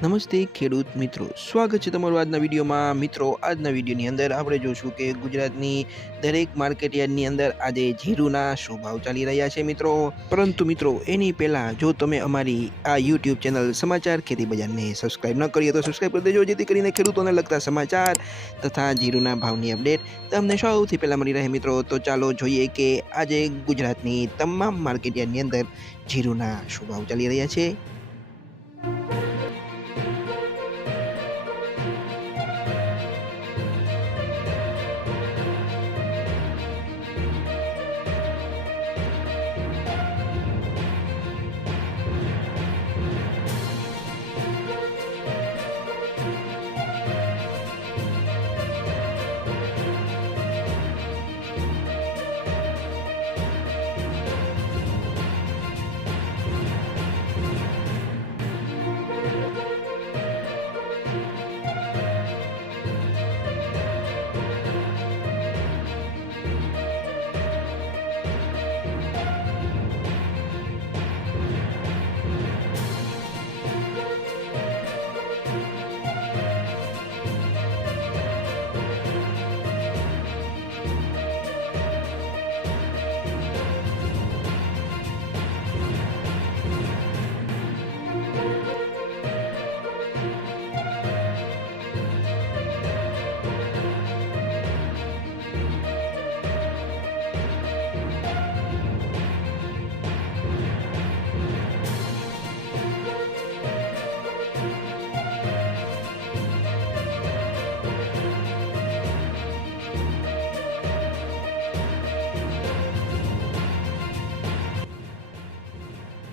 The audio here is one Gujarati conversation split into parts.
નમસ્તે ખેડૂત મિત્રો, સ્વાગત છે તમારું આજના વિડીયોમાં. મિત્રો, આજના વિડીયોની અંદર આપણે જોશું કે ગુજરાતની દરેક માર્કેટયાર્ડની અંદર આજે જીરુના શું ભાવ ચાલી રહ્યા છે મિત્રો. પરંતુ મિત્રો, એની પહેલાં જો તમે અમારી આ યુટ્યુબ ચેનલ સમાચાર ખેતી બજારને સબસ્ક્રાઇબ ન કરીએ તો સબસ્ક્રાઇબ કરી દેજો, જેથી કરીને ખેડૂતોને લગતા સમાચાર તથા જીરુના ભાવની અપડેટ તમને સૌથી પહેલાં મળી રહે મિત્રો. તો ચાલો જોઈએ કે આજે ગુજરાતની તમામ માર્કેટયાર્ડની અંદર જીરુના શું ભાવ ચાલી રહ્યા છે.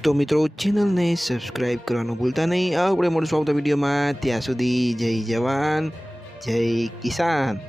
તો મિત્રો, ચેનલને સબસ્ક્રાઇબ કરવાનું ભૂલતા નહીં. આપણે મળશું આવતા વિડીયોમાં. ત્યાં સુધી જય જવાન, જય કિસાન.